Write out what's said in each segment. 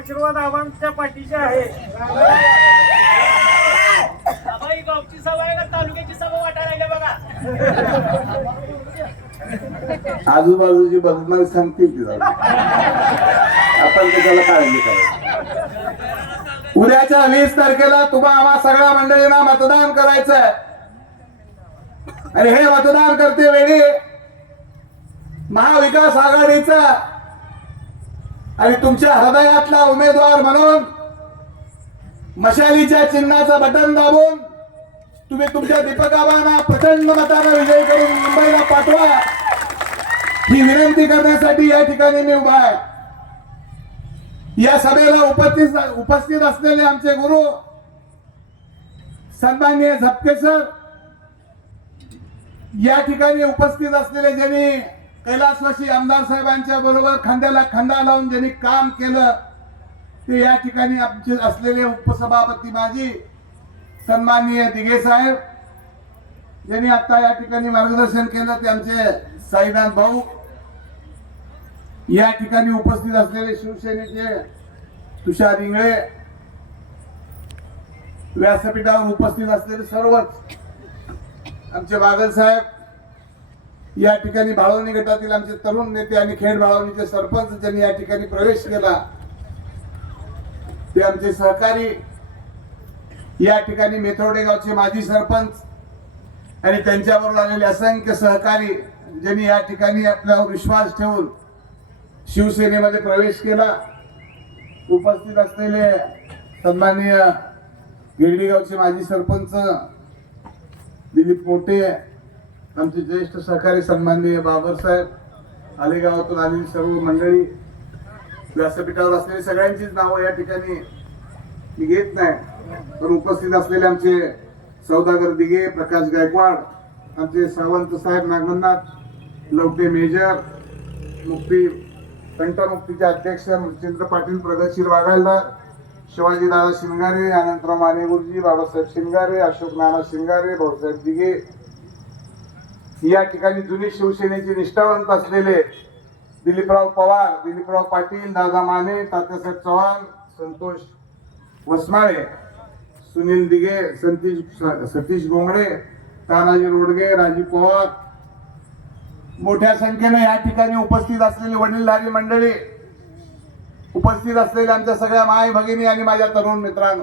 आशीर्वाद आबांच्या पाठीशी आहे. ही गावची सभा आहे का? तालुक्याची सभा वाटायला बघा. आजूबाजूची बदलणारी सांगतील जाऊ. आपण त्याच्याला काळजी करा उद्याच्या वीस तारखेला तुम्हा आम्हा सगळ्या मंडळींना मतदान करायचं आहे आणि हे मतदान करते वेळी महाविकास आघाडीचा आणि तुमच्या हृदयातला उमेदवार म्हणून मशालीच्या चिन्हाचं बटन दाबून तुम्ही तुमच्या दीपकाबांना प्रचंड मतानं विजय करून मुंबईला पाठवा. ही विनंती करण्यासाठी या ठिकाणी मी उभा आहे. या सभेला उपस्थित उपस्थित असलेले आमचे गुरु सन्माननीय झपके सर या ठिकाणी उपस्थित असलेले ज्यांनी कैलासवासी आमदार साहेबांच्या बरोबर खांद्याला खांदा लावून ज्यांनी काम केलं ते या ठिकाणी आमचे असलेले उपसभापती माजी सन्माननीय दिघे साहेब ज्यांनी आता या ठिकाणी मार्गदर्शन केलं ते आमचे साईनाथ भाऊ या ठिकाणी उपस्थित असलेले शिवसेनेचे तुषार इंगळे व्यासपीठावर उपस्थित असलेले सर्वच आमचे बागल साहेब या ठिकाणी बाळवणी गटातील आमचे तरुण नेते आणि खेड बाळवणीचे सरपंच ज्यांनी या ठिकाणी प्रवेश केला ते आमचे सहकारी या ठिकाणी मेथोडे गावचे माजी सरपंच आणि त्यांच्याबरोबर आलेले असंख्य सहकारी ज्यांनी या ठिकाणी आपल्यावर विश्वास ठेवून शिवसेनेमध्ये प्रवेश केला. उपस्थित असलेले सन्माननीय गिरडीगावचे माजी सरपंच दिलीप पोटे आमचे ज्येष्ठ सहकारी सन्माननीय बाबरसाहेब आलेगावातून आलेली सर्व मंडळी व्यासपीठावर असलेली सगळ्यांचीच नावं या ठिकाणी मी घेत नाही. पण उपस्थित असलेले आमचे सौदागर दिघे प्रकाश गायकवाड आमचे सावंत साहेब नागमनाथ लवटे मेजर मुक्ती कंठमुक्तीचे अध्यक्ष चंद्र पाटील प्रगतशील वाघालदार शिवाजीदादा शिंगारे अनंतराव माने गुरुजी बाबासाहेब शिंगारे अशोक नाना शिंगारे भाऊसाहेब दिघे या ठिकाणी जुनी शिवसेनेचे निष्ठावंत असलेले दिलीपराव पवार दिलीपराव पाटील दादा माने तात्यासाहेब चव्हाण संतोष वसमाळे सुनील दिघे संतीश सतीश गोंगडे तानाजी रोडगे राजीव पवार. मोठ्या संख्येने या ठिकाणी उपस्थित असलेली वडीलधारी मंडळी उपस्थित असलेल्या आमच्या सगळ्या माय भगिनी आणि माझ्या तरुण मित्रांनो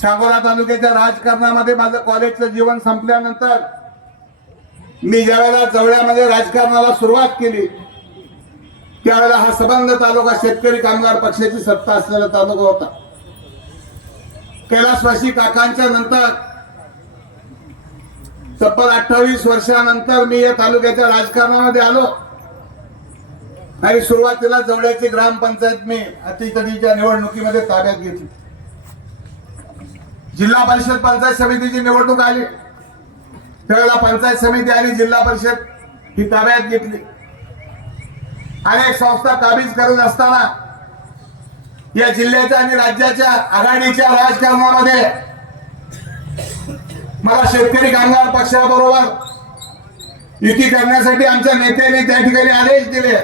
सांगोला तालुक्याच्या राजकारणामध्ये माझं कॉलेजचं जीवन संपल्यानंतर मी ज्यावेळेला जवळ्यामध्ये राजकारणाला सुरुवात केली त्यावेळेला हा सबंध तालुका शेतकरी कामगार पक्षाची सत्ता असलेला तालुका होता. कैलासवासी काकांच्या नंतर तब्बल अठ्ठावीस वर्षानंतर मी या तालुक्याच्या राजकारणामध्ये आलो. आणि सुरुवातीला जवळ्याची ग्रामपंचायत मी अतितडीच्या निवडणुकीमध्ये ताब्यात घेतली. जिल्हा परिषद पंचायत समितीची निवडणूक आली. त्यावेळेला पंचायत समिती आणि जिल्हा परिषद ही ताब्यात घेतली. अनेक संस्था काबीज करत असताना या जिल्ह्याच्या आणि राज्याच्या आघाडीच्या राजकारणामध्ये मला शेतकरी कामगार पक्षाबरोबर युती करण्यासाठी आमच्या नेत्यांनी त्या ठिकाणी आदेश दिले.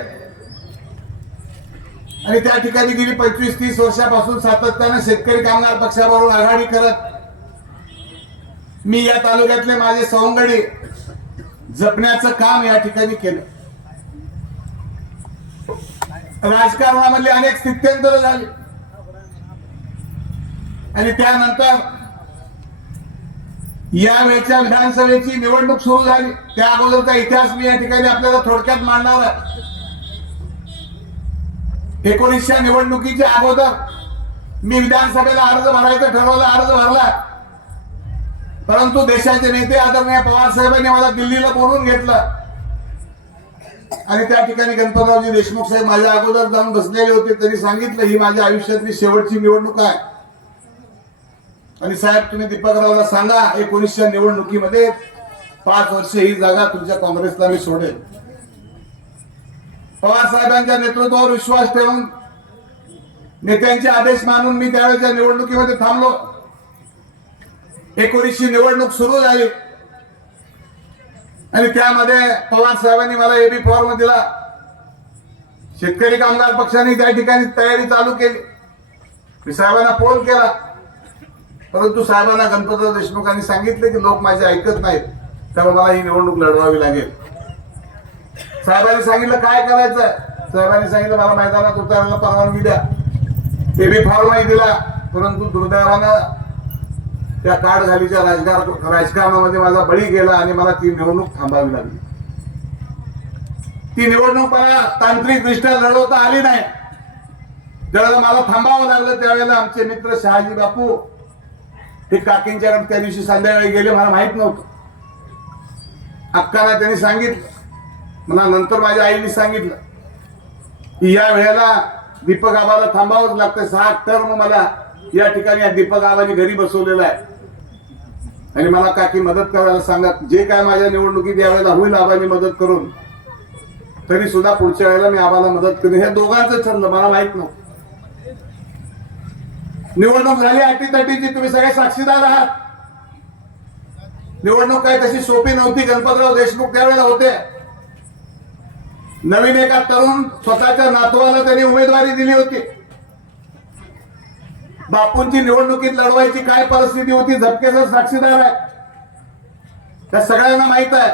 आणि त्या ठिकाणी गेली पंचवीस तीस वर्षापासून सातत्याने शेतकरी कामगार पक्षाबरोबर आघाडी करत मी या तालुक्यातले माझे सवंगडी जपण्याचं काम या ठिकाणी केलं. राजकारणामधले अनेक स्थित्यंतर झाली. आणि त्यानंतर यावेळच्या विधानसभेची निवडणूक सुरू झाली. त्या अगोदरचा इतिहास मी या ठिकाणी आपल्याला थोडक्यात मांडणार आहे. एकोणीसच्या निवडणुकीच्या अगोदर मी विधानसभेला अर्ज भरायचं ठरवलं अर्ज भरला. परंतु देशाचे नेते आदरणीय पवार साहेबांनी मला दिल्लीला बोलवून घेतलं. आणि त्या ठिकाणी गणपतरावजी देशमुख साहेब माझ्या अगोदर जाऊन बसलेले होते त्यांनी सांगितलं ही माझ्या आयुष्यातली शेवटची निवडणूक आहे. आणि साहेब तुम्ही दीपकरावला सांगा एकोणीसच्या निवडणुकीमध्ये पाच वर्ष ही जागा तुमच्या काँग्रेसला मी सोडेल पवार साहेबांच्या नेतृत्वावर विश्वास ठेवून नेत्यांचे आदेश मानून मी त्यावेळेच्या निवडणुकीमध्ये थांबलो एकोणीसची निवडणूक सुरू झाली. आणि त्यामध्ये पवार साहेबांनी मला एबी फॉर्म दिला. शेतकरी कामगार पक्षाने त्या ठिकाणी तयारी चालू केली. मी साहेबांना फोन केला. परंतु साहेबांना गणपतराव देशमुखांनी सांगितले की लोक माझे ऐकत नाहीत त्यामुळे मला ही निवडणूक लढवावी लागेल. साहेबांनी सांगितलं काय करायचं? साहेबांनी सांगितलं मला मैदानात उतरायला परवानगी द्या. ते बी फॉर्मही दिला परंतु दुर्दैवानं त्या काळ झालीच्या राजकारण राजकारणामध्ये माझा बळी गेला आणि मला ती निवडणूक थांबावी लागली. ती निवडणूक मला तांत्रिक दृष्ट्या लढवता आली नाही. ज्यावेळेला मला थांबावं लागलं त्यावेळेला आमचे मित्र शहाजी बापू हे काकींच्याकडे त्या दिवशी संध्याकाळी गेले मला माहीत नव्हतं. अक्काला त्यांनी सांगितलं मला नंतर माझ्या आईने सांगितलं की या वेळेला दीपक आबाला थांबावंच लागतं सहा टर्म मला या ठिकाणी या दीपक आबाने घरी बसवलेला आहे. आणि मला काकी मदत करायला सांगा जे काय माझ्या निवडणुकीत यावेळेला होईल आबांनी मदत करून तरी सुद्धा पुढच्या वेळेला मी आबाला मदत करेन. हे दोघांचं ठरलं मला माहीत नव्हतं. निवडणूक झाली अटीतटीची तुम्ही सगळे साक्षीदार आहात. निवडणूक काय तशी सोपी नव्हती. गणपतराव देशमुख त्यावेळेला होते. नवीन एका तरुण स्वतःच्या नातवाला त्यांनी उमेदवारी दिली होती. बापूंची निवडणुकीत लढवायची काय परिस्थिती होती झपकेचा साक्षीदार आहे. त्या सगळ्यांना माहीत आहे.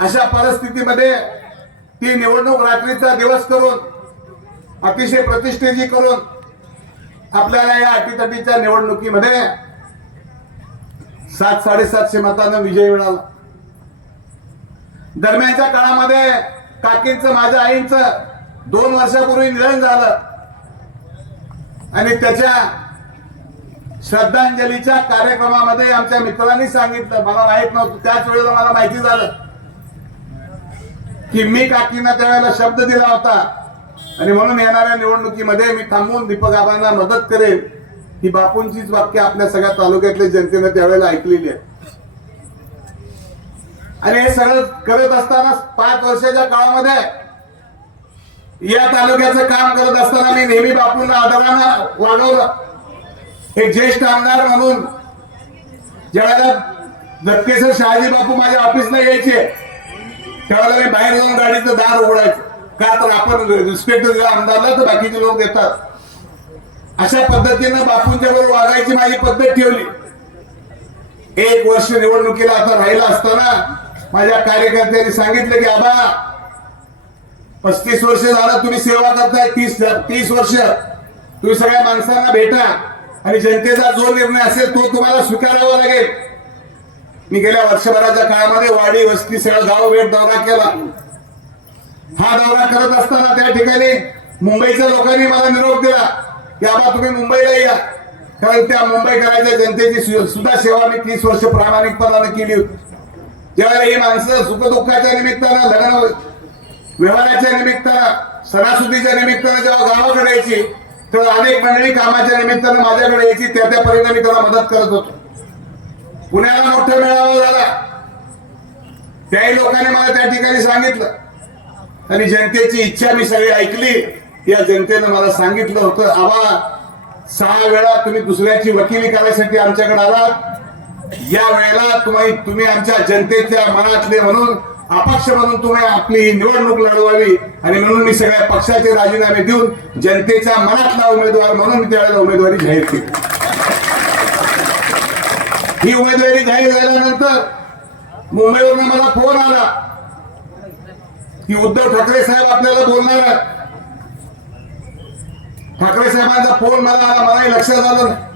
अशा परिस्थितीमध्ये ती निवडणूक रात्रीचा दिवस करून अतिशय प्रतिष्ठेची करून आपल्याला या अटीतटीच्या निवडणुकीमध्ये सात साडेसातशे मतांना विजय मिळाला. दरम्यानच्या काळामध्ये काकींचं माझ्या आईंचं दोन वर्षापूर्वी निधन झालं. आणि त्याच्या श्रद्धांजलीच्या कार्यक्रमामध्ये आमच्या मित्रांनी सांगितलं. मला माहीत नव्हतं. त्याच वेळेला मला माहिती झालं की मी काकींना त्यावेळेला शब्द दिला होता. आणि म्हणून येणाऱ्या निवडणुकीमध्ये मी थांबून दीपक आबांना मदत करेन ही बापूंचीच वाक्य आपल्या सगळ्या तालुक्यातल्या जनतेनं त्यावेळेला ऐकलेली आहे. आणि हे सगळं करत असताना पाच वर्षाच्या काळामध्ये या तालुक्याचं काम करत असताना मी नेहमी बापूंना आदरानं वागवलं. एक ज्येष्ठ आमदार म्हणून ज्यावेळेला नक्कीच शहाजी बापू माझ्या ऑफिसला यायचे त्यावेळेला मी बाहेर जाऊन गाडीचं दार उघडायचं. का तर आपण रिस्पेक्ट दिला आमदारला तर बाकीचे लोक देतात. अशा पद्धतीनं बापूंच्या बरोबर वागायची माझी पद्धत ठेवली. एक वर्ष निवडणुकीला आता राहिला असताना माझ्या कार्यकर्त्यांनी सांगितलं की आबा पस्तीस वर्ष झालं तुम्ही सेवा करताय तीस तीस वर्ष. तुम्ही सगळ्या माणसांना भेटा आणि जनतेचा जो निर्णय असेल तो तुम्हाला स्वीकारावा लागेल. मी गेल्या वर्षभराच्या काळामध्ये वाडी वस्ती सगळं गाव भेट दौरा केला. हा दौरा करत असताना त्या ठिकाणी मुंबईच्या लोकांनी मला निरोप दिला की आबा तुम्ही मुंबईला या. कारण त्या मुंबईकरांच्या जनतेची सुद्धा सेवा मी तीस वर्ष प्रामाणिकपणाने केली होती. त्यावेळेला ही माणसं सुखदुःखाच्या निमित्तानं लग्न व्यवहाराच्या निमित्तानं सणासुदीच्या निमित्तानं जेव्हा गावाकडे यायची तेव्हा अनेक मंडळी कामाच्या निमित्तानं माझ्याकडे यायची त्या त्या परिणामी त्याला मदत करत होतो. पुण्याला मोठा मेळावा झाला. त्याही लोकांनी मला त्या ठिकाणी सांगितलं. आणि जनतेची इच्छा मी सगळी ऐकली. या जनतेनं मला सांगितलं होतं आवा सहा वेळा तुम्ही दुसऱ्याची वकिली करायसाठी आमच्याकडे आलात. या वेळेला तुम्ही तुम्ही आमच्या जनतेच्या मनातले म्हणून अपक्ष म्हणून तुम्ही आपली निवडणूक लढवावी आणि म्हणून मी सगळ्या पक्षाचे राजीनामे देऊन जनतेच्या मनातला उमेदवार म्हणून मी त्यावेळेला उमेदवारी जाहीर केली ही उमेदवारी जाहीर झाल्यानंतर मुंबईवरून मला फोन आला की उद्धव ठाकरे साहेब आपल्याला बोलणार आहेत ठाकरे साहेबांचा फोन मला आला मलाही लक्षात आलं नाही.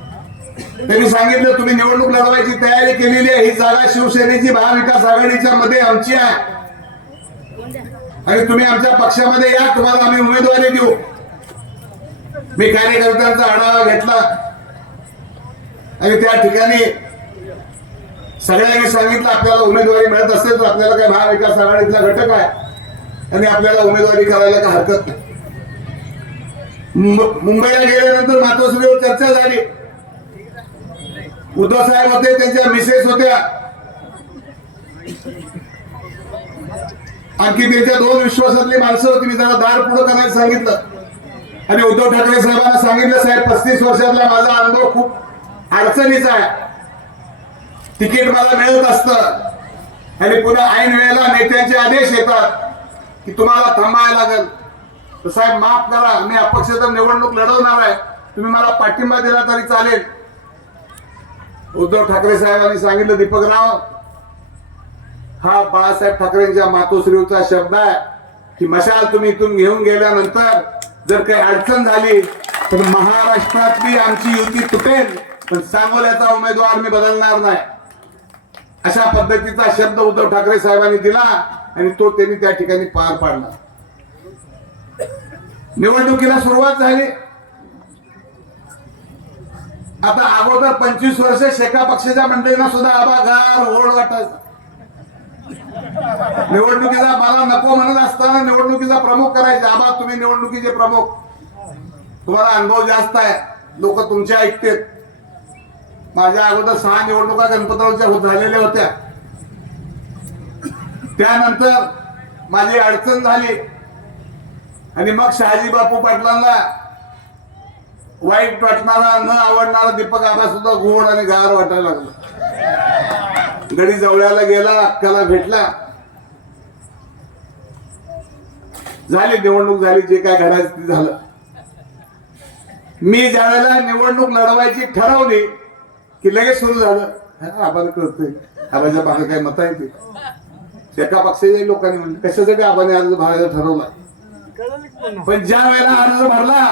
त्यांनी सांगितलं तुम्ही निवडणूक लढवायची तयारी केलेली आहे. ही जागा शिवसेनेची महाविकास आघाडीच्या मध्ये आमची आहे. आणि तुम्ही आमच्या पक्षामध्ये या तुम्हाला आम्ही उमेदवारी देऊ. मी कार्यकर्त्यांचा आढावा घेतला. आणि त्या ठिकाणी सगळ्यांनी सांगितलं आपल्याला उमेदवारी मिळत असेल तर आपल्याला काय महाविकास आघाडीतला घटक आहे. आणि आपल्याला उमेदवारी करायला काय हरकत नाही. मुंबईला गेल्यानंतर मातोश्रीवर चर्चा झाली. उद्धव साहेब होते त्यांच्या मिसेस होत्या. आणखी त्यांच्या दोन विश्वासातली माणसं होती मी जरा दार पुढं करायला सांगितलं. आणि उद्धव ठाकरे साहेबांना सांगितलं साहेब पस्तीस वर्षातला माझा अनुभव खूप अडचणीचा आहे. तिकीट मला मिळत असतं. आणि पुन्हा ऐन वेळेला नेत्यांचे आदेश येतात की तुम्हाला थांबायला लागेल. तर साहेब माफ करा मी अपक्ष तर निवडणूक लढवणार आहे. तुम्ही मला पाठिंबा दिला तरी चालेल. उद्धव ठाकरे साहेबांनी सांगितलं दीपकराव हा बाळासाहेब ठाकरेंच्या मातोश्रीचा शब्द आहे की मशाल तुम्ही इथून घेऊन गेल्यानंतर जर काही अडचण झाली तर महाराष्ट्रातली आमची युती तुटेल पण सांगोल्याचा उमेदवार मी बदलणार नाही. अशा पद्धतीचा शब्द उद्धव ठाकरे साहेबांनी दिला आणि तो त्यांनी त्या ठिकाणी पार पाडला. निवडणुकीला सुरुवात झाली. आता अगोदर पंचवीस वर्ष शेका पक्षाच्या मंडळींना सुद्धा आबागार ओढ वाटायचा. निवडणुकीचा मला नको म्हणत असताना निवडणुकीचा प्रमुख करायचे. आबा तुम्ही निवडणुकीचे प्रमुख. तुम्हाला अनुभव जास्त आहे. लोक तुमचे ऐकतेत माझ्या अगोदर सहा निवडणुका गणपतरावच्या झालेल्या होत्या. त्यानंतर माझी अडचण झाली. आणि मग शहाजी बापू पाटलांना वाईट वाटणारा न आवडणारा दीपक आबा सुद्धा गोड आणि गार वाटायला लागला. गडी जवळ्याला गेला अक्काला भेटला. झाली निवडणूक झाली जे काय घडायचं ते झालं. मी ज्या वेळेला निवडणूक लढवायची ठरवली की लगेच सुरू झालं. आम्हाला कळतंय आबाच्या मागे काय मत आहे ते? एका पक्षाच्या लोकांनी म्हणले कशासाठी आबाने अर्ज भरायचा ठरवला? पण ज्या वेळेला अर्ज भरला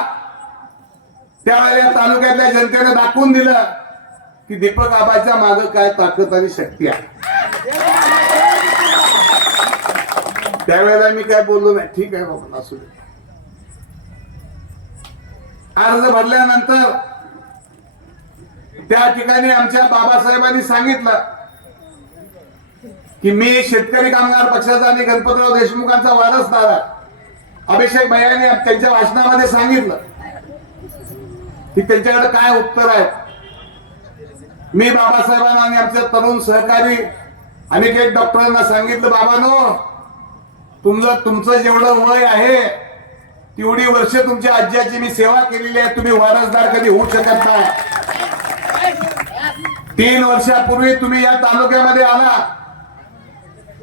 त्यावेळेला तालुक्यातल्या जनतेने दाखवून दिलं की दीपक आबाच्या माग काय ताकद आणि शक्ती आहे. त्यावेळेला मी काय बोललो नाही. ठीक आहे बाबा असू दे. अर्ज भरल्यानंतर त्या ठिकाणी आमच्या बाबासाहेबांनी सांगितलं की मी शेतकरी कामगार पक्षाचा आणि गणपतराव देशमुखांचा वारसदार अभिषेक भैयाने त्यांच्या भाषणामध्ये सांगितलं. की त्यांच्याकडे काय उत्तर आहे? मी बाबासाहेबांना आणि आमच्या तरुण सहकारी अनेक डॉक्टरांना सांगितलं बाबानो तुमचं तुमचं जेवढं वय आहे तेवढी वर्ष तुमच्या आज्याची मी सेवा केलेली आहे. तुम्ही वारसदार कधी होऊ शकत नाही. तीन वर्षापूर्वी तुम्ही या तालुक्यामध्ये आला.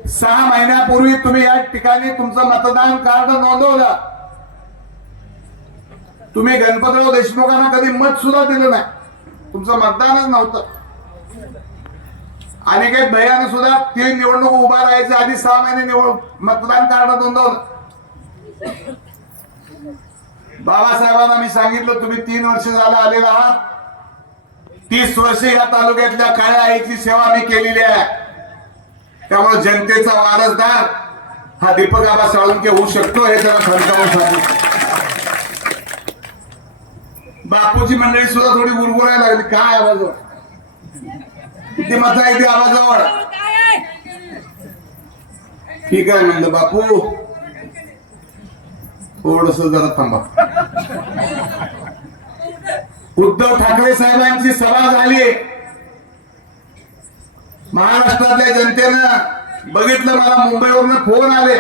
सहा महिन्यापूर्वी तुम्ही या ठिकाणी तुमचं मतदान कार्ड नोंदवलं. तुम्ही गणपतराव देशमुखांना कधी मत सुद्धा दिलं नाही. तुमचं मतदानच नव्हतं. आणि काही भयानं सुद्धा ती निवडणूक उभा राहायची आधी सहा महिने निवड मतदान कार्ड नोंदवलं. बाबासाहेबांना मी सांगितलं तुम्ही तीन वर्ष झालं आलेला आहात. तीस वर्ष या तालुक्यातल्या काळ्या आईची सेवा मी केलेली आहे. त्यामुळे जनतेचा वारसदार हा दीपक आबा साळुंके होऊ शकतो हे त्याला खडकावून सांगितलं बापूची मंडळी सुद्धा थोडी गुरगुरायला लागली. काय आवाज किती मत आहे ती आवाजावर ठीक आहे म्हणलं बापू. थोडस जरा थांबा. उद्धव ठाकरे साहेबांची सभा झाली. महाराष्ट्रातल्या जनतेनं बघितलं मला मुंबईवरनं फोन आले.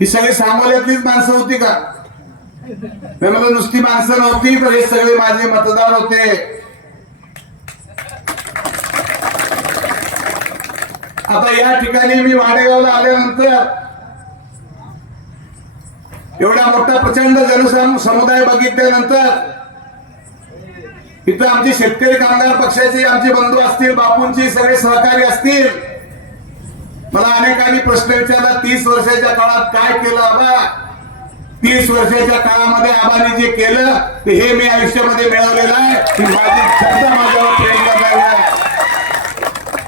ही सगळी सांगोल्यातलीच माणसं होती का? मी नुसती माणसं नव्हती तर हे सगळे माझे मतदार होते। आता या ठिकाणी मी वाडेगावला आल्यानंतर एवढा मोठा प्रचंड जनसम समुदाय बघितल्यानंतर इथं आमचे शेतकरी कामगार पक्षाचे आमचे बंधू असतील बापूंचे सगळे सहकारी असतील. मला अनेकांनी प्रश्न विचारला तीस वर्षाच्या काळात काय केलं बाबा तीस वर्षाच्या काळामध्ये आबाने जे केलं ते हे मी आयुष्यामध्ये मिळवलेलं आहे. ही माझी श्रद्धा माझ्यावर प्रेम करणारी आहे.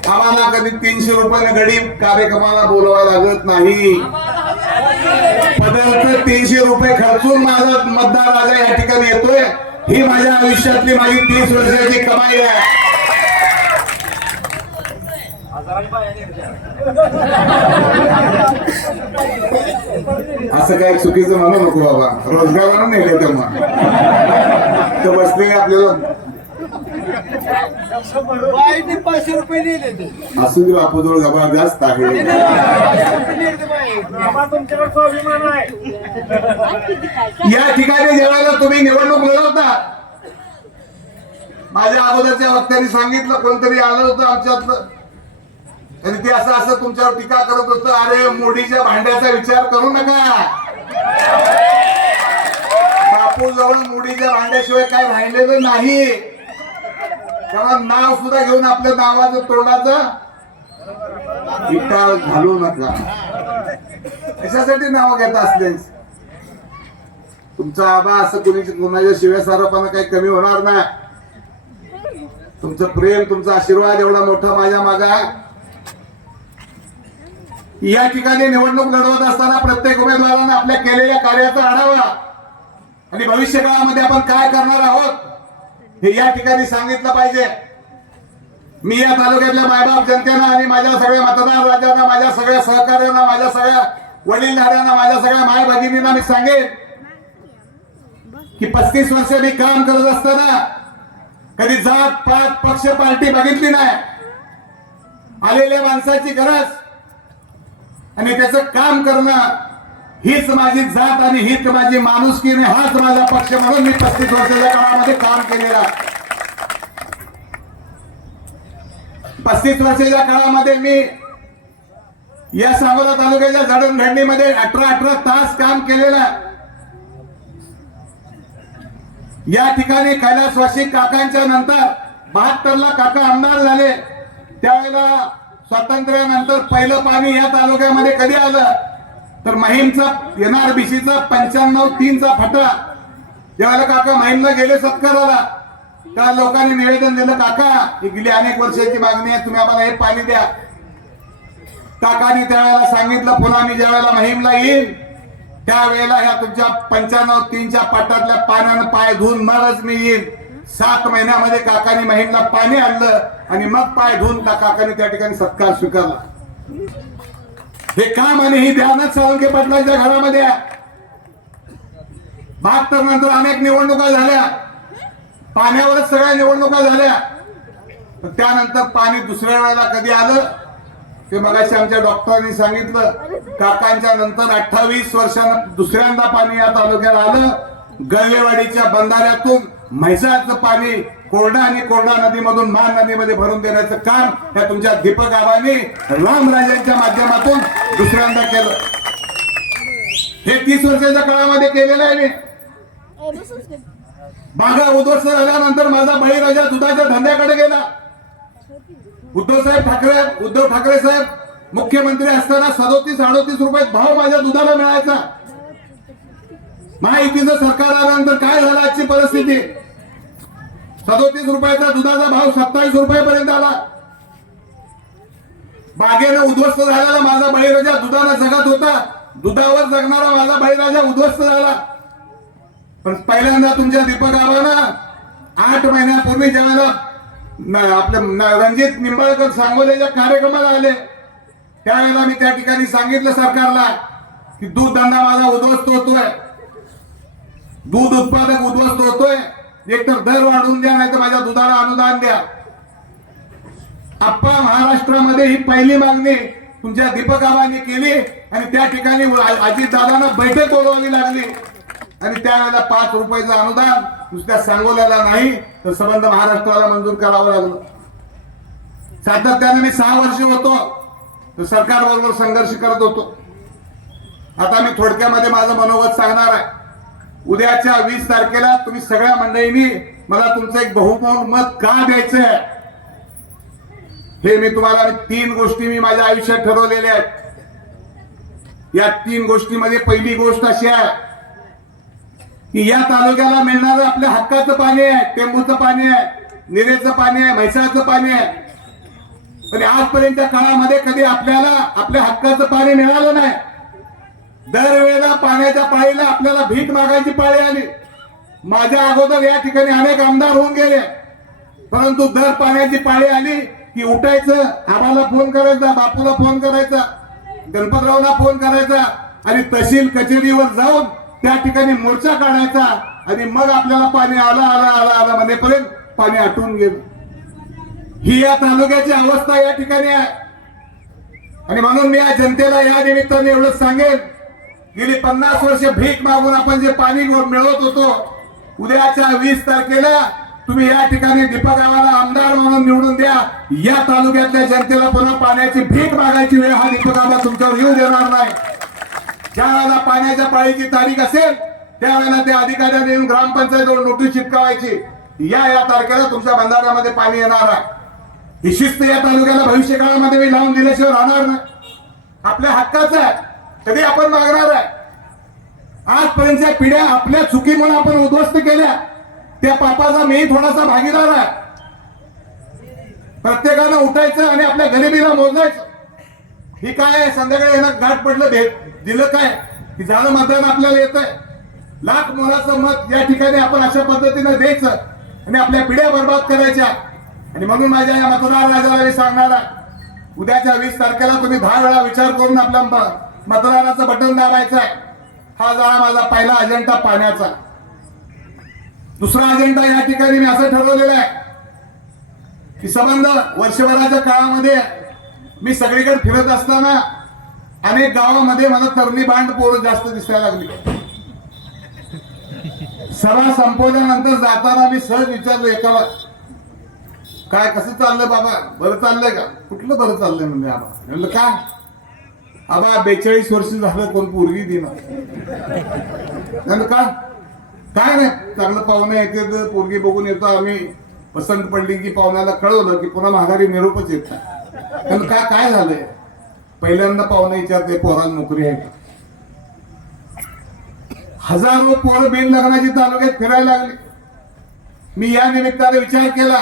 आम्हाला कधी तीनशे रुपयाने गरीब कार्यक्रमाला बोलवा लागत नाही. पदार्थ तीनशे रुपये खर्चून माझा मतदार राजा या ठिकाणी येतोय. ही माझ्या आयुष्यातली माझी तीस वर्षाची कमाई आहे. असं काय चुकीचं म्हणू नको बाबा. रोजगारानं नेले तेव्हा तर बसलेले आपल्याला बाईने पाचशे रुपये दिले ते. असू दे बापूजवळ गबाळ जास्त आहे. तुमच्याकडे स्वाभिमान आहे. या ठिकाणी जेव्हा तुम्ही निवडणूक लढवता. माझ्या अगोदरच्या वक्त्यांनी सांगितलं कोणतरी आलं होतं आमच्यातलं. आणि ते असं असं तुमच्यावर टीका करत होतं अरे मोडीच्या भांड्याचा विचार करू नका. बापू जवळ मोडीच्या भांड्याशिवाय काय राहिलेलं नाही. कारण नाव सुद्धा घेऊन आपल्या नावाचं तोंडाचं विटा घालू नका. कशासाठी नाव घेत असले? तुमचा आबा असं कोणी कोणाच्या शिव्या सारपाना काही कमी होणार नाही. तुमचं प्रेम तुमचा आशीर्वाद एवढा मोठा माझ्या मागा या ठिकाणी निवडणूक लढवत असताना प्रत्येक उमेदवारानं आपल्या केलेल्या कार्याचा आढावा आणि भविष्य काळामध्ये आपण काय करणार आहोत हे या ठिकाणी सांगितलं पाहिजे. मी या तालुक्यातल्या मायबाप जनतेना आणि माझ्या सगळ्या मतदार राजांना माझ्या सगळ्या सहकार्यांना माझ्या सगळ्या वडीलधाऱ्यांना माझ्या सगळ्या माय भगिनींना मी सांगेन की पस्तीस वर्ष मी काम करत असताना कधी जात पात पक्ष पार्टी बघितली नाही. आलेल्या माणसाची गरज आणि त्याचं काम करणं हीच माझी जात आणि हीच माझी माणुसकी आणि हाच माझा पक्ष म्हणून मी पस्तीस वर्षाच्या काळामध्ये काम केलेलं पस्तीस वर्षाच्या काळामध्ये मी या सांगोला तालुक्याच्या जडणघडणीमध्ये अठरा अठरा तास काम केलेलं या ठिकाणी कैलासवासी काकांच्या नंतर बहात्तरला काका आमदार झाले. त्यावेळेला स्वातंत्र्यानंतर पहिलं पाणी या तालुक्यामध्ये कधी आलं? तर महिमचा एनआरबीसीचा पंच्याण्णव तीनचा फटा. ज्यावेळेला काका महिमला गेले सत्काराला. त्या लोकांनी निवेदन दिलं काका ही गेली अनेक वर्षाची मागणी आहे तुम्ही आम्हाला हे पाणी द्या. काकाने त्यावेळेला सांगितलं पुन्हा मी ज्या वेळेला महिमला येईल त्यावेळेला ह्या तुमच्या पंच्याण्णव तीनच्या पाटातल्या पाण्यानं पाय धुवून मगच मी येईल. सात महिन्यामध्ये काकाने महिमला पाणी आणलं. आणि मग पाय धुवून त्या काकाने त्या ठिकाणी सत्कार स्वीकारला. हे काम आणि ही ध्यानच साळुंके पाटलांच्या घरामध्ये बहात्तर नंतर अनेक निवडणुका झाल्या. पाण्यावरच सगळ्या निवडणुका झाल्या. पण त्यानंतर पाणी दुसऱ्या वेळेला कधी आलं ते मगाशी आमच्या डॉक्टरांनी सांगितलं. काकांच्या नंतर अठ्ठावीस वर्षानं दुसऱ्यांदा पाणी या तालुक्याला आलं. गल्लेवाडीच्या बंधाऱ्यातून म्हैसाळचं पाणी कोरडा आणि कोरडा नदीमधून मान नदीमध्ये भरून देण्याचं काम त्या तुमच्या दीपक आबाने रामराजांच्या माध्यमातून दुसऱ्यांदा केलं. हे तीस वर्षाच्या काळामध्ये केलेलं आहे मी. बागा उद्ध्वस्त झाल्यानंतर माझा बळीराजा दुधाच्या धंद्याकडे गेला. उद्धव साहेब ठाकरे उद्धव ठाकरे साहेब मुख्यमंत्री असताना सदोतीस अडोतीस रुपये भाव माझ्या दुधाला मिळायचा. महायुतीचं सरकार आल्यानंतर काय झालं आजची परिस्थिती? सदोतीस रुपयाचा दुधाचा भाव सत्तावीस रुपयापर्यंत आला. बागेनं उद्ध्वस्त झालेला माझा बळीराजा दुधाला जगत होता. दुधावर जगणारा माझा बळीराजा उद्ध्वस्त झाला. पण पहिल्यांदा तुमच्या दीपक आबांना आठ महिन्यापूर्वी ज्यावेळेला आपलं आपले रणजित निंबाळकर सांगोलेच्या कार्यक्रमाला आले त्यावेळेला मी त्या ठिकाणी सांगितलं सरकारला की दूध धंदा माझा उद्ध्वस्त होतोय. दूध उत्पादक उद्ध्वस्त होतोय. एकतर दर वाढवून द्या नाही तर माझ्या दुधाला अनुदान द्या. आप्पा महाराष्ट्रामध्ये ही पहिली मागणी तुमच्या दीपक आबांनी केली आणि त्या ठिकाणी अजितदादांना बैठक बोलवावी लागली. आणि त्यावेळेला पाच रुपयाचं अनुदान नुसत्या सांगोल्याला नाही तर संबंध महाराष्ट्राला मंजूर करावं लागलं. सातत्याने मी सहा वर्ष होतो तर सरकार बरोबर संघर्ष करत होतो. आता मी थोडक्यामध्ये माझं मनोगत सांगणार आहे. उद्याच्या वीस तारखेला तुम्ही सगळ्या मंडळींनी मला तुमचं एक बहुमोल मत का द्यायचं आहे हे मी तुम्हाला तीन गोष्टी मी माझ्या आयुष्यात ठरवलेल्या आहेत. या तीन गोष्टीमध्ये पहिली गोष्ट अशी आहे की या तालुक्याला मिळणारं आपल्या हक्काचं पाणी आहे टेंबूचं पाणी आहे निरेचं पाणी आहे म्हैसाळचं पाणी आहे. पण आजपर्यंतच्या काळामध्ये कधी आपल्याला आपल्या हक्काचं पाणी मिळालं नाही. दरवेळेला पाण्याच्या पाळीला आपल्याला भीक मागायची पाळी आली. माझ्या अगोदर या ठिकाणी अनेक आमदार होऊन गेले. परंतु दर पाण्याची पाळी आली की उठायचं आम्हाला फोन करायचा बापूला फोन करायचा गणपतरावला फोन करायचा आणि तहसील कचेरीवर जाऊन त्या ठिकाणी मोर्चा काढायचा आणि मग आपल्याला पाणी आलं आलं आलं आलं म्हणेपर्यंत पाणी आटून गेलं. ही या तालुक्याची अवस्था या ठिकाणी आहे. आणि म्हणून मी या जनतेला या निमित्ताने एवढंच सांगेन गेली पन्नास वर्ष भीक मागून आपण जे पाणी मिळवत होतो उद्याच्या वीस तारखेला तुम्ही या ठिकाणी दीपक गावाला आमदार म्हणून निवडून द्या. या तालुक्यातल्या जनतेला पुन्हा पाण्याची भीक मागायची वेळ हा दीपक तुमच्यावर येऊ देणार नाही. ज्या वेळेला पाण्याच्या पाळीची तारीख असेल त्यावेळेला त्या अधिकाऱ्याने येऊन ग्रामपंचायतवर नोटीस चिटकावायची या या तारखेला तुमच्या बंधाऱ्यामध्ये पाणी येणार आहे ही शिस्त या तालुक्याला भविष्य काळामध्ये मी लावून दिल्याशिवाय राहणार नाही. आपल्या हक्काचं आहे. कधी आपण मागणार आहे? आजपर्यंतच्या पिढ्या आपल्या चुकीमुळे आपण उद्ध्वस्त केल्या. त्या पापाचा मी थोडासा भागीदार आहे. प्रत्येकानं उठायचं आणि आपल्या गरिबीला मोजायचं. ही काय आहे? संध्याकाळी यांना गाठ पडलं भेट दिलं काय? की जाणं मतदान आपल्याला येत आहे लाख मोलाचं मत या ठिकाणी आपण अशा पद्धतीने द्यायचं आणि आपल्या पिढ्या बर्बाद करायच्या. आणि म्हणून माझ्या या मतदार राजाला मी सांगणार आहे, उद्याच्या वीस तारखेला तुम्ही दहा वेळा विचार करून आपल्या मतदानाचं बटन दाबायचं. आहे हा झाला माझा पहिला अजेंडा पाण्याचा. दुसरा अजेंडा या ठिकाणी मी असं ठरवलेलं आहे की संबंध वर्षभराच्या काळामध्ये मी सगळीकडे फिरत असताना अनेक गावामध्ये मला तरणी बांड पोरं जास्त दिसायला लागली. सभा संपवल्यानंतर जाताना मी सहज विचारलो एकाला काय कसं चाललंय बाबा? बरं चाललंय का? कुठलं बरं चाललंय? म्हणजे आबा म्हणलं काय? आबा बेचाळीस वर्ष झालं कोण पोरगी दिना का? काय नाही चांगलं पाहुणे येते तर पोरगी बघून येतो आम्ही. पसंत पडली की पाहुण्याला कळवलं की पुन्हा माघारी निरोपच येत नाही. का? काय झालंय? पहिल्यांदा पाहुणे विचारते पोराला नोकरी आहे का? हजारो पोरं बिन लग्नाची तालुक्यात फिरायला लागली. मी या निमित्ताने विचार केला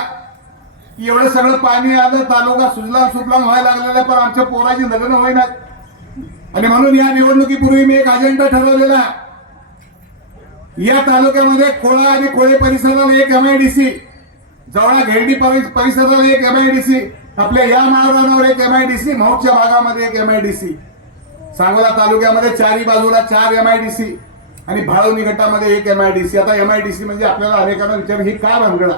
की एवढं सगळं पाणी आलं तालुका सुजलाम सुफलाम व्हायला लागलेला आहे, पण आमच्या पोराची लग्न होईनात. आणि म्हणून या निवडणुकीपूर्वी मी एक अजेंडा ठरवलेला या तालुक्यामध्ये खोळा आणि खोळे परिसराला एक एमआयडीसी जवळा घेरडी परिसराला एक एमआयडीसी आपल्या या मार्गावर एक एमआयडीसी माऊटच्या भागामध्ये एक एमआयडीसी सांगोला तालुक्यामध्ये चारी बाजूला चार एमआयडीसी आणि भाळवणी गटामध्ये एक एमआयडीसी आता एमआयडीसी म्हणजे आपल्याला अनेकांना विचार ही का भानगडा?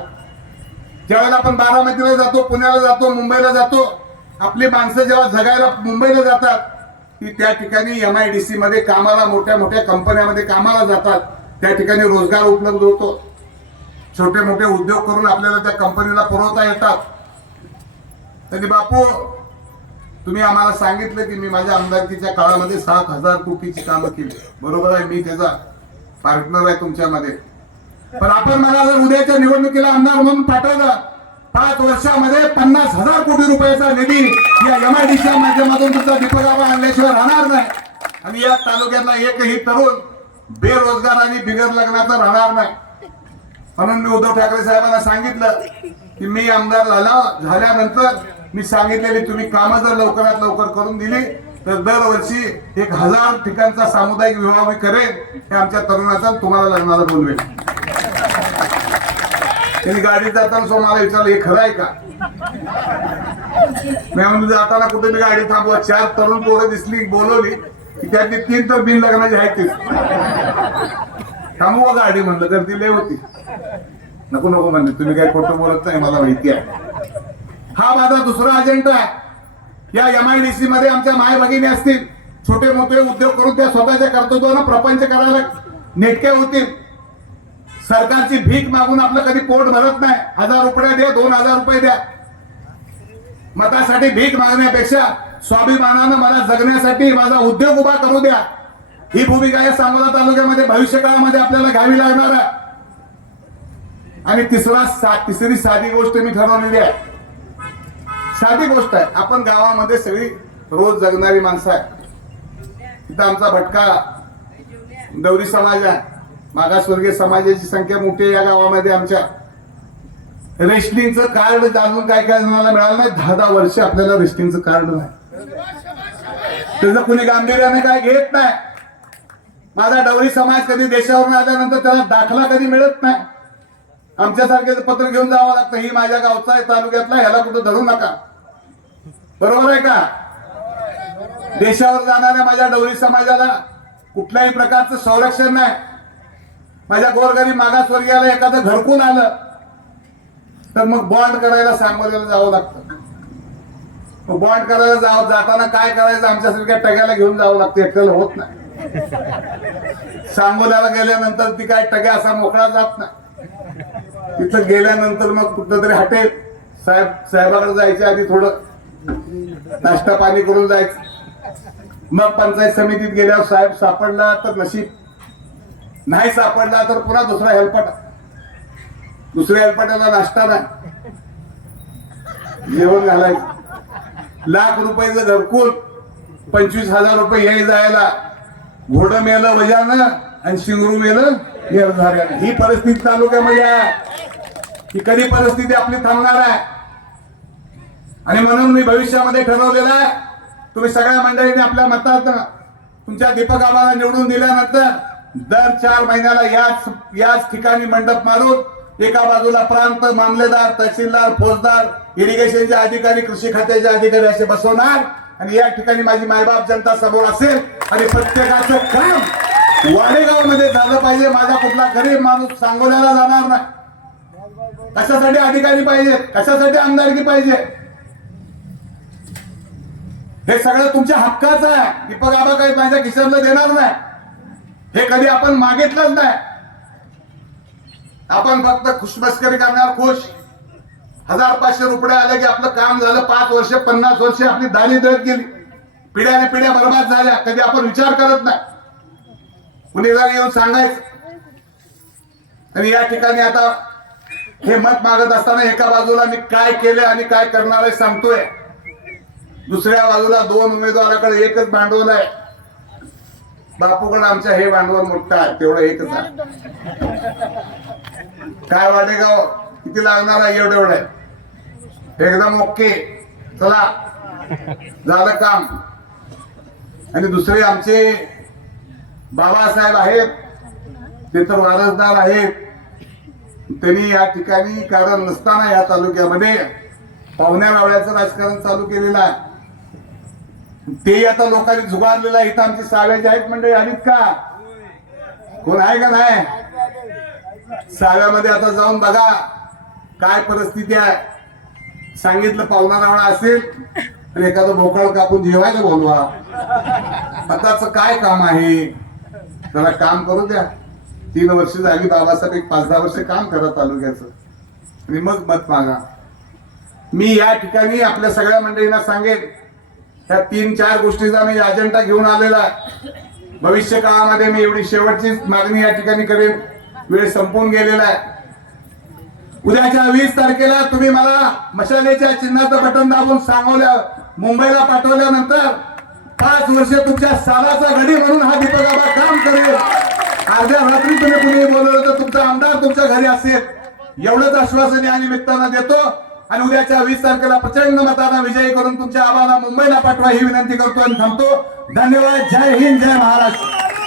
ज्यावेळेला आपण बारामतीला जातो पुण्याला जातो मुंबईला जातो आपली माणसं जेव्हा जगायला मुंबईला जातात की त्या ठिकाणी एम आयडीसी मध्ये कामाला मोठ्या मोठ्या कंपन्यामध्ये कामाला जातात. त्या ठिकाणी रोजगार उपलब्ध होतो. छोटे मोठे उद्योग करून आपल्याला त्या कंपनीला पुरवता येतात. तरी बापू तुम्ही आम्हाला सांगितलं की मी माझ्या आमदारकीच्या काळामध्ये सात हजार कोटीची कामं केली. बरोबर आहे मी त्याचा पार्टनर आहे तुमच्यामध्ये. पण आपण मला जर उद्याच्या निवडणुकीला आमदार म्हणून पाठवलं पाच वर्षामध्ये पन्नास हजार कोटी रुपयाचा निधी या एमआयडीसीच्या माध्यमातून तुमचा दीपगावा आणल्याशिवाय राहणार नाही. आणि या तालुक्यातला एकही तरुण बेरोजगार आणि बिगर लग्नाचा राहणार नाही. म्हणून मी उद्धव ठाकरे साहेबांना सांगितलं की मी आमदार झाला झाल्यानंतर मी सांगितलेली तुम्ही कामं जर लवकरात लवकर करून दिली तर दरवर्षी एक हजार ठिकाणचा सामुदायिक विवाह मी करेन हे आमच्या तरुणाचा तुम्हाला लग्नाला बोलवेल त्यांनी गाडीत जाताना सो मला विचारलं हे खरं आहे का? मी म्हणून जाताना कुठे मी गाडी थांबवा चार तरुण पोरं दिसली बोलवली की त्यातली तीन तर बिन लग्नाची आहे तीच. थांबवा गाडी? म्हणलं गर्दी लय होती. नको नको म्हणले तुम्ही काय खोटं बोलत नाही मला माहिती आहे. हा माझा दुसरा अजेंडा आहे. या एम आय डी सी मध्ये आमच्या माय भगिनी असतील. छोटे मोठे उद्योग करून त्या स्वतःच्या कर्तृत्वानं प्रपंच करायला नेटक्या होतील. सरकारची भीक मागून आपलं कधी पोट भरत नाही. हजार रुपये द्या दोन हजार रुपये द्या. मतासाठी भीक मागण्यापेक्षा स्वाभिमानानं मला जगण्यासाठी माझा उद्योग उभा करू द्या. ही भूमिका या सांगोला तालुक्यामध्ये भविष्य काळामध्ये आपल्याला घ्यावी लागणार आहे. आणि तिसरा सा तिसरी साधी गोष्ट मी ठरवलेली आहे. साधी गोष्ट आहे आपण गावामध्ये सगळी रोज जगणारी माणसं आहे इथं आमचा भटका दौरी समाज आहे. मागासवर्गीय समाजाची संख्या मोठी आहे या गावामध्ये आमच्या. रेशनिंगचं कार्ड अजून काय काय जणांना मिळालं नाही? दहा दहा वर्ष आपल्याला रेशनिंगचं कार्ड नाही. त्याचं कुणी गांभीर्याने काय घेत नाही. माझा डवरी समाज कधी देशावरून आल्यानंतर त्याला दाखला कधी मिळत नाही. आमच्यासारखे पत्र घेऊन जावं लागतं. ही माझ्या गावचा आहे तालुक्यातला ह्याला कुठं धरू नका. बरोबर आहे का? देशावर जाणाऱ्या माझ्या डवरी समाजाला कुठल्याही प्रकारचं संरक्षण नाही. माझ्या गोरगरीब मागासवर्गीयाला एखादं घरकून आलं तर मग बॉन्ड करायला सांगोल्याला जावं लागतं. मग बॉन्ड करायला जावं जाताना काय करायचं आमच्यासारख्या टग्याला घेऊन जावं लागतं एकट्याला होत नाही. सांगोल्याला गेल्यानंतर ती काय टग्या असा मोकळा जात नाही. तिथं गेल्यानंतर मग कुठं तरी हटेल साहेब साहेबाकडे जायच्या आधी थोडं नाश्ता पाणी करून जायचं. मग पंचायत समितीत गेल्यावर साहेब सापडला तर नशीब नाही सापडला तर पुन्हा दुसरा हेल्पट. दुसऱ्या हेल्पटाला नाश्ता नाही. जेवण घालायचं. लाख रुपयाचं घरकुल पंचवीस हजार रुपये हे जायला. घोडं मेलं वजानं आणि शिंगरू मेलं निर्धार्यानं ही परिस्थिती तालुक्यामध्ये आहे म्हणजे. ही कधी परिस्थिती आपली थांबणार आहे? आणि म्हणून मी भविष्यामध्ये ठरवलेलं आहे तुम्ही सगळ्या मंडळींनी आपल्या मतात तुमच्या दीपक आम्हाला निवडून दिल्यानंतर दर चार महिन्याला याच याच ठिकाणी मंडप मारून एका बाजूला प्रांत मामलेदार तहसीलदार फौजदार इरिगेशनचे अधिकारी कृषी खात्याचे अधिकारी असे बसवणार. आणि या ठिकाणी माझी मायबाप जनता समोर असेल. आणि प्रत्येकाचं काम वाडेगावमध्ये झालं पाहिजे. माझा कुठला गरीब माणूस सांगोल्याला जाणार नाही. कशासाठी अधिकारी पाहिजे? कशासाठी आमदारकी पाहिजे? हे सगळं तुमच्या हक्काचं आहे. दीपक आबा काही माझ्या खिशातलं देणार नाही. हे कधी आपण मागितलंच नाही. आपण फक्त खुशमस्करी करणार खुश. हजार पाचशे रुपये आले की आपलं काम झालं पाच वर्ष पन्नास वर्ष आपली दाणी दळत गेली. पिढ्याने पिढ्या बर्बाद झाल्या कधी आपण विचार करत नाही. कुणी जर येऊन सांगायचं आणि या ठिकाणी आता हे मत मागत असताना एका बाजूला मी काय केले आणि काय करणार आहे सांगतोय. दुसऱ्या बाजूला दोन उमेदवाराकडे एकच भांडवल आहे. बापूकडे आमच्या हे भांडवल मोठं तेवढं एकच आहे काय वाटेगाव किती लागणार आहे एवढं एवढं? एकदम ओके. चला. झालं काम. आणि दुसरे आमचे बाबासाहेब आहेत. ते तर वारसदार आहेत. त्यांनी या ठिकाणी कारण नसताना या तालुक्यामध्ये पाहुण्या रावळ्याचं राजकारण चालू केलेलं आहे. ते आता लोकांनी जुगारलेलं आहे. इथं आमची साव्याची आहेत मंडळी आलीत का? कोण आहे का नाही? साव्यामध्ये आता जाऊन बघा काय परिस्थिती आहे. सांगितलं पाहुणा रावणा असेल तर एखादं भोकळ कापून जेवायला बोलवा. आताच काय काम आहे? त्याला काम करू द्या. तीन वर्ष झाली बाबासाहेब एक पाच दहा वर्ष काम करा तालुक्याचं. आणि मग मत मागा. मी या ठिकाणी आपल्या सगळ्या मंडळींना सांगेन ह्या तीन चार गोष्टीचा मी अजेंडा घेऊन आलेला आहे. भविष्य काळामध्ये मी एवढी शेवटची मागणी या ठिकाणी करेन. वेळ संपून गेलेला आहे. उद्याच्या वीस तारखेला तुम्ही मला मशालेच्या चिन्हाचं बटन दाबून सांगवल्या मुंबईला पाठवल्यानंतर पाच वर्ष तुमच्या सालाचा घडी म्हणून हा दीपक आबा काम करेल. अर्ध्या रात्री तुम्ही कुणी बोलवलं तर तुमचा आमदार तुमच्या घरी असेल. एवढंच आश्वासन या निमित्तानं देतो. आणि उद्याच्या वीस तारखेला प्रचंड मताना विजयी करून तुमच्या आबाला मुंबईला पाठवा ही विनंती करतो आणि थांबतो. धन्यवाद. जय हिंद. जय महाराष्ट्र.